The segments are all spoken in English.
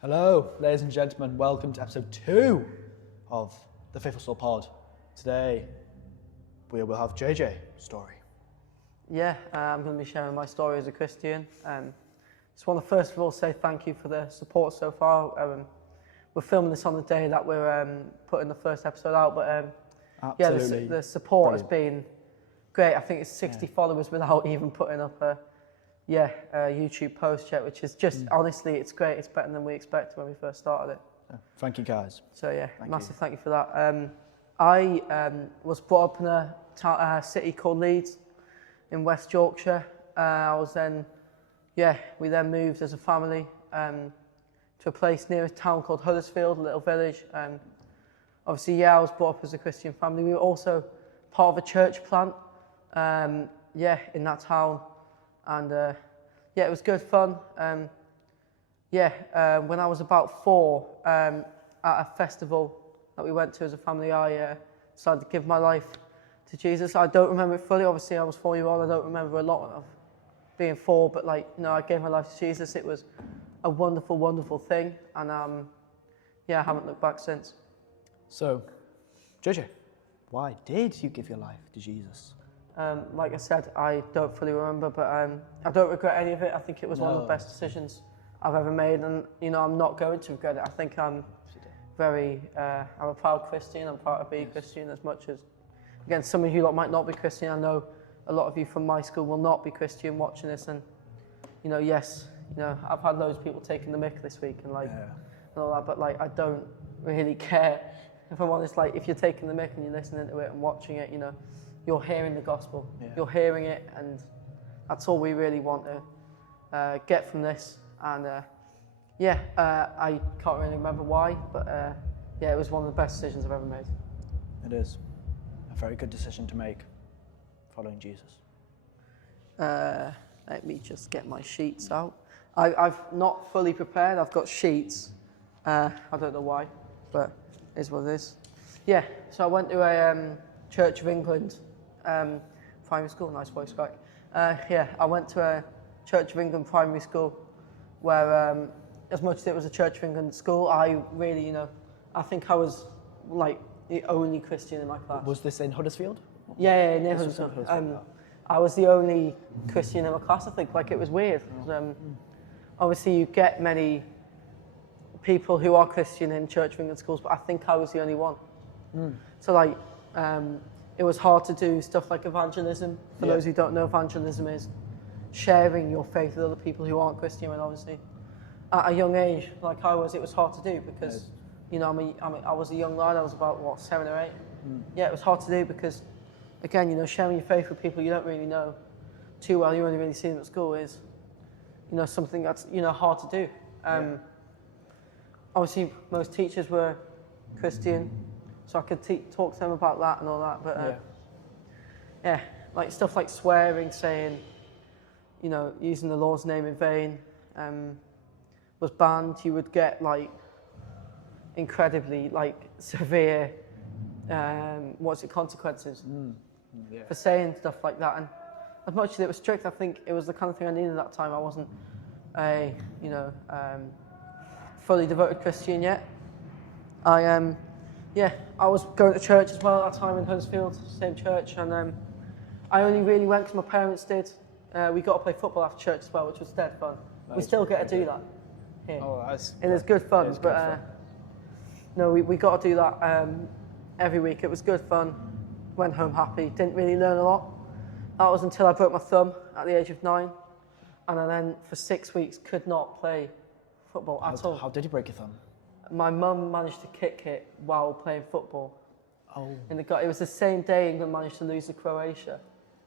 Hello, ladies and gentlemen. Welcome to episode 2 of the Faithful Soul Pod. Today, we will have JJ story. Yeah, I'm going to be sharing my story as a Christian. Just want to first of all say thank you for the support so far. We're filming this on the day that we're putting the first episode out, but Absolutely. the support brilliant. has been great. I think it's 60 followers without even putting up a YouTube post yet, which is just, honestly, it's great. It's better than we expected when we first started it. Thank you, guys. So yeah, Thank thank you for that. I was brought up in a city called Leeds in West Yorkshire. We then moved as a family to a place near a town called Huddersfield, a little village. Obviously, I was brought up as a Christian family. We were also part of a church plant, in that town. And it was good fun. When I was about 4, at a festival that we went to as a family, I decided to give my life to Jesus. I don't remember it fully. Obviously, I was 4-year-old. I don't remember a lot of being 4, but I gave my life to Jesus. It was a wonderful, wonderful thing. And I haven't looked back since. So, JJ, why did you give your life to Jesus? Like I said, I don't fully remember, but I don't regret any of it. I think it was one of the best decisions I've ever made, and I'm not going to regret it. I think I'm a proud Christian. I'm proud to be a Christian as much as, again, some of you lot might not be Christian. I know a lot of you from my school will not be Christian watching this, and I've had loads of people taking the mick this week and and all that, but I don't really care. If I'm honest, if you're taking the mick and you're listening to it and watching it, you're hearing the gospel. Yeah. You're hearing it, and that's all we really want to get from this. And I can't really remember why, but it was one of the best decisions I've ever made. It is a very good decision to make, following Jesus. Let me just get my sheets out. I've not fully prepared. I've got sheets. I don't know why, but it is what it is. Yeah, so I went to a Church of England primary school. Nice voice crack. I went to a Church of England primary school where, as much as it was a Church of England school, I really, I think I was the only Christian in my class. Was this in Huddersfield? Yeah, near Huddersfield. I was the only Christian in my class, I think. It was weird. Obviously, you get many people who are Christian in Church of England schools, but I think I was the only one. So, it was hard to do stuff like evangelism. For those who don't know, evangelism is sharing your faith with other people who aren't Christian. And obviously, at a young age, like I was, it was hard to do because, I was a young lad. I was about, 7 or 8? Yeah, it was hard to do because, again, sharing your faith with people you don't really know too well, you only really see them at school, is, something that's, hard to do. Obviously, most teachers were Christian, so I could talk to them about that and all that. But stuff like swearing, saying, using the Lord's name in vain, was banned. You would get incredibly severe, consequences for saying stuff like that. And as much as it was strict, I think it was the kind of thing I needed at that time. I wasn't a fully devoted Christian yet. I was going to church as well at that time in Huddersfield, same church, and I only really went because my parents did. We got to play football after church as well, which was dead fun. We still get to do that here. Oh, and it's good fun, we got to do that every week. It was good fun. Went home happy. Didn't really learn a lot. That was until I broke my thumb at the age of 9, and I then for 6 weeks could not play football at all. How did you break your thumb? My mum managed to kick it while playing football. Oh. It was the same day England managed to lose to Croatia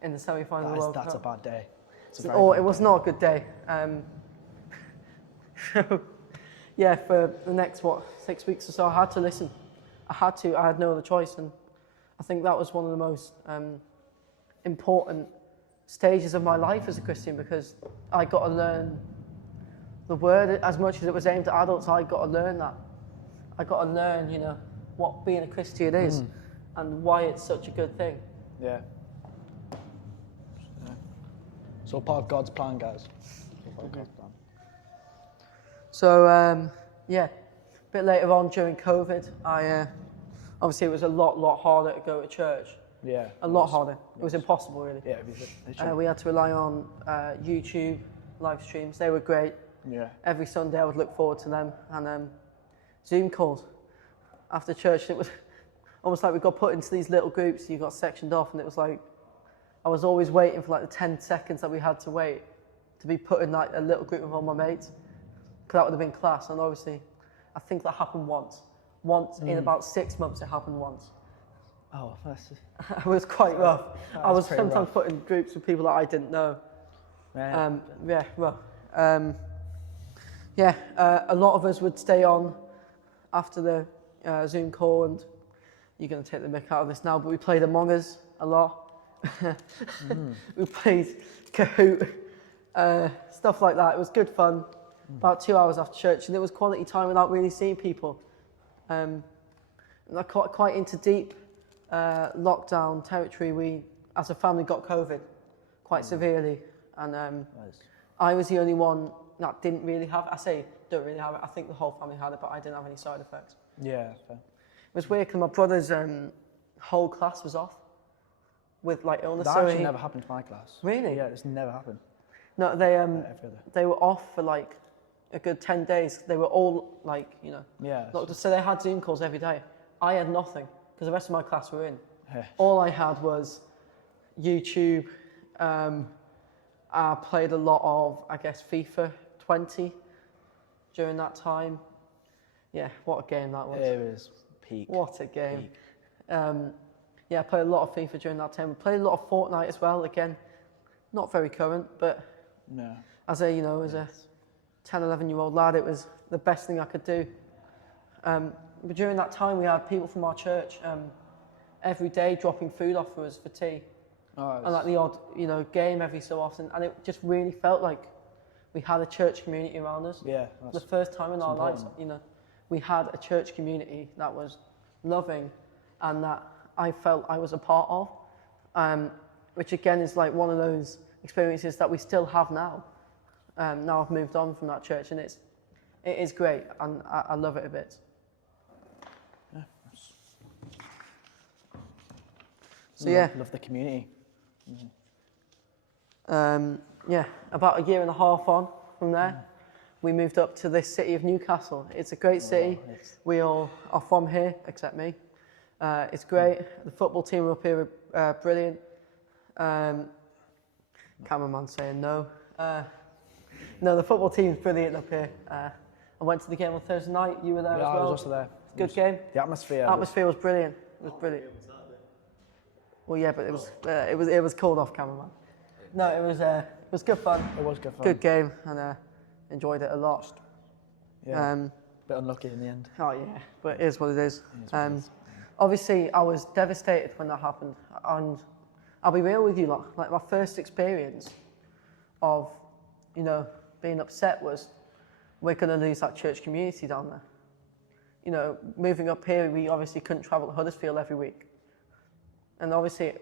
in the semi-final of the World Cup. That's a bad day. It was not a good day. For the next 6 weeks or so, I had to listen. I had no other choice, and I think that was one of the most important stages of my life as a Christian, because I got to learn the word. As much as it was aimed at adults, I got to learn that. I got to learn, what being a Christian is and why it's such a good thing. Yeah. It's all part of God's plan, guys. So, yeah, a bit later on during COVID, obviously it was a lot harder to go to church. Yeah. A lot harder. It was impossible, really. Yeah. We had to rely on YouTube live streams. They were great. Yeah. Every Sunday I would look forward to them. And Zoom calls after church. It was almost like we got put into these little groups. You got sectioned off, and it was like I was always waiting for like the 10 seconds that we had to wait to be put in like a little group with all my mates. Because that would have been class. And obviously, I think that happened once. In about 6 months, it happened once. Oh, that's It was quite rough. I was sometimes rough. put in groups with people that I didn't know. right. Yeah, rough. A lot of us would stay on after the Zoom call, and you're going to take the mick out of this now, but we played Among Us a lot. We played Kahoot, stuff like that. It was good fun. About 2 hours after church, and it was quality time without really seeing people. And I got quite into deep lockdown territory. We, as a family, got COVID quite severely, and I was the only one that didn't really have it. I say don't really have it. I think the whole family had it, but I didn't have any side effects. Yeah. Fair. It was weird because my brother's whole class was off with like illness. That actually never happened to my class. Really? Yeah, it's never happened. No, they were off for like a good 10 days. They were all like, you know, Yeah. so they had Zoom calls every day. I had nothing because the rest of my class were in. Yeah. All I had was YouTube. I played a lot of, I guess, FIFA 20 during that time. Yeah, what a game that was. It was peak. What a game. Peak. Yeah, I played a lot of FIFA during that time. Played a lot of Fortnite as well. Again, not very current, but No. as a 10, 11-year-old lad, it was the best thing I could do. But during that time, we had people from our church every day dropping food off for us for tea. Oh, And like the odd, game every so often. And it just really felt like we had a church community around us. yeah. The first time in our lives, important. we had a church community that was loving and that I felt I was a part of, which again is like one of those experiences that we still have now. Now I've moved on from that church, and it is great, and I love it a bit. Yeah. So yeah. Love the community. About a year and a half on from there, we moved up to this city of Newcastle. It's a great city. We all are from here, except me. It's great. The football team up here are brilliant. Cameraman saying no. No, the football team's brilliant up here. I went to the game on Thursday night. You were there as well. I was also there. Good game. The atmosphere. Atmosphere was brilliant. It was brilliant. Well, yeah, but it was called off, cameraman. No, it was good fun. It was good fun. Good game, and enjoyed it a lot. Yeah. Bit unlucky in the end. Oh yeah, but it is what it is. Obviously, I was devastated when that happened, and I'll be real with you. Like my first experience of, being upset was we're going to lose that church community down there. Moving up here, we obviously couldn't travel to Huddersfield every week, and obviously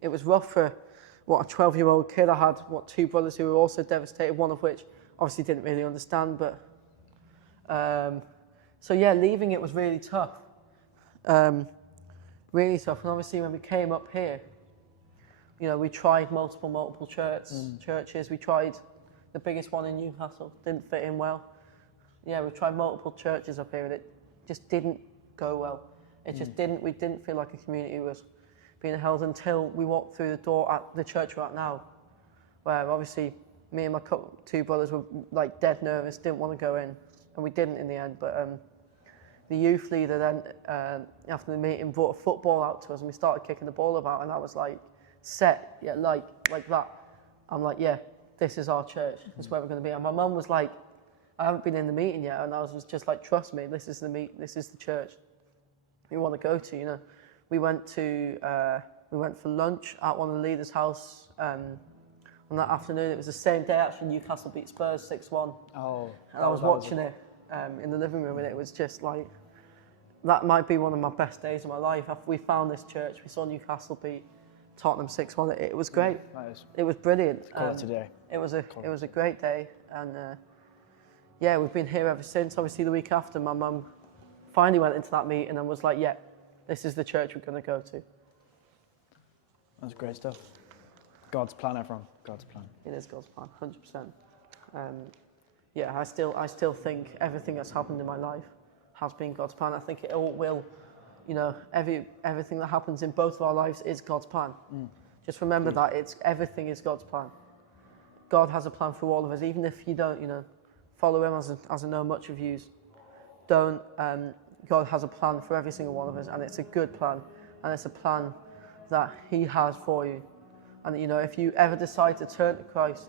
it was rough for a 12-year-old kid. I had two brothers who were also devastated. One of which obviously didn't really understand, but so yeah, leaving it was really tough. Really tough. And obviously when we came up here, we tried multiple churches. We tried the biggest one in Newcastle, didn't fit in well. Yeah, we tried multiple churches up here, and it just didn't go well. It just didn't. We didn't feel like a community was being held until we walked through the door at the church we're at now, where obviously me and my two brothers were like dead nervous, didn't want to go in, and we didn't in the end. But the youth leader then, after the meeting, brought a football out to us, and we started kicking the ball about, and I was like, set, yeah, like that. I'm like, yeah, this is our church. This is where we're going to be. And my mum was like, I haven't been in the meeting yet, and I was just like, trust me, this is the church we want to go to. We went for lunch at one of the leaders' house on that afternoon. It was the same day actually. Newcastle beat Spurs 6-1. Oh. And I was watching it in the living room, and it was just like, that might be one of my best days of my life. After we found this church, we saw Newcastle beat Tottenham 6-1. It was great. Nice. It was brilliant. Call it today. It was a great day, and yeah, we've been here ever since. Obviously, the week after, my mum finally went into that meeting and was like, yeah, this is the church we're going to go to. That's great stuff. God's plan, everyone. God's plan. It is God's plan, 100%. Yeah, I still think everything that's happened in my life has been God's plan. I think it all will, you know, everything that happens in both of our lives is God's plan. Just remember that everything is God's plan. God has a plan for all of us, even if you don't, you know, follow Him, as I know much of you don't. God has a plan for every single one of us, and it's a good plan, and it's a plan that He has for you. And you know, if you ever decide to turn to Christ,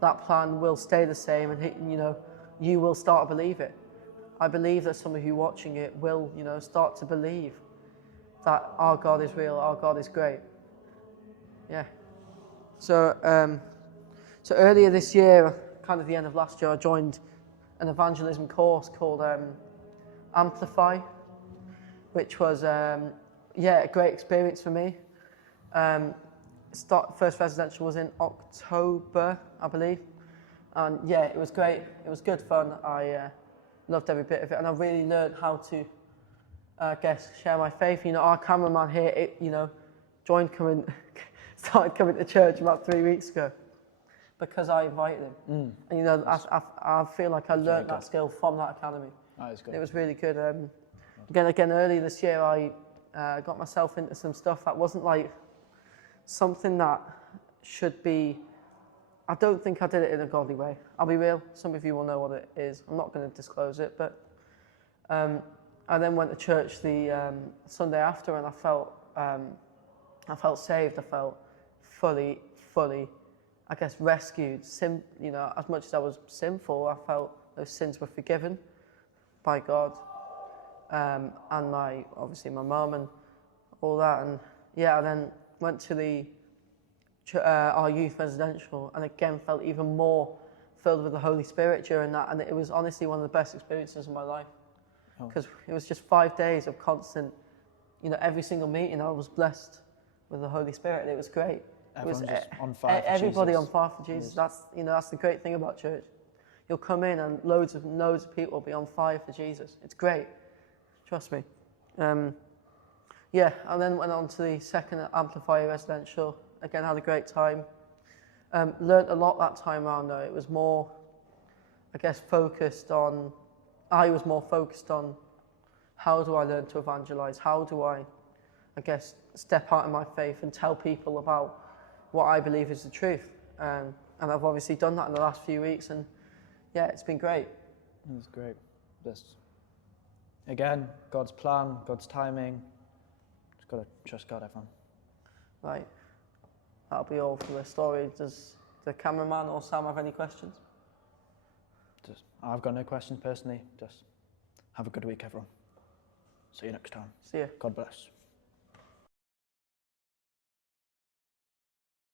that plan will stay the same, and you know, you will start to believe it. I believe that some of you watching it will, you know, start to believe that our God is real, our God is great. Yeah. So earlier this year, kind of the end of last year, I joined an evangelism course called Amplify, which was a great experience for me. First residential was in October, I believe, and yeah, it was great. It was good fun. I loved every bit of it, and I really learned how to, share my faith. You know, our cameraman here, started coming to church about 3 weeks ago because I invited him. And you know, I feel like I learned that skill from that academy. That is good. It was really good. Again, early this year, I got myself into some stuff that wasn't like something that should be. I don't think I did it in a godly way. I'll be real. Some of you will know what it is. I'm not going to disclose it, but I then went to church the Sunday after, and I felt saved. I felt fully, I guess, rescued. You know, as much as I was sinful, I felt those sins were forgiven by God, and obviously my mum and all that. And yeah, I then went to our youth residential, and again felt even more filled with the Holy Spirit during that, and it was honestly one of the best experiences of my life, because it was just 5 days of constant, you know, every single meeting I was blessed with the Holy Spirit. It was great. Everyone just on fire for everybody Jesus. on fire for Jesus. That's the great thing about church. You'll come in and loads of people will be on fire for Jesus. It's great, trust me. I then went on to the second Amplify residential. Again, had a great time. Learned a lot that time around though. It was more, I guess, I was more focused on how do I learn to evangelize? How do I guess, step out in my faith and tell people about what I believe is the truth? And I've obviously done that in the last few weeks, and yeah, it's been great. It's great. Again, God's plan, God's timing. Just got to trust God, everyone. Right. That'll be all for the story. Does the cameraman or Sam have any questions? I've got no questions personally. Just have a good week, everyone. See you next time. See you. God bless.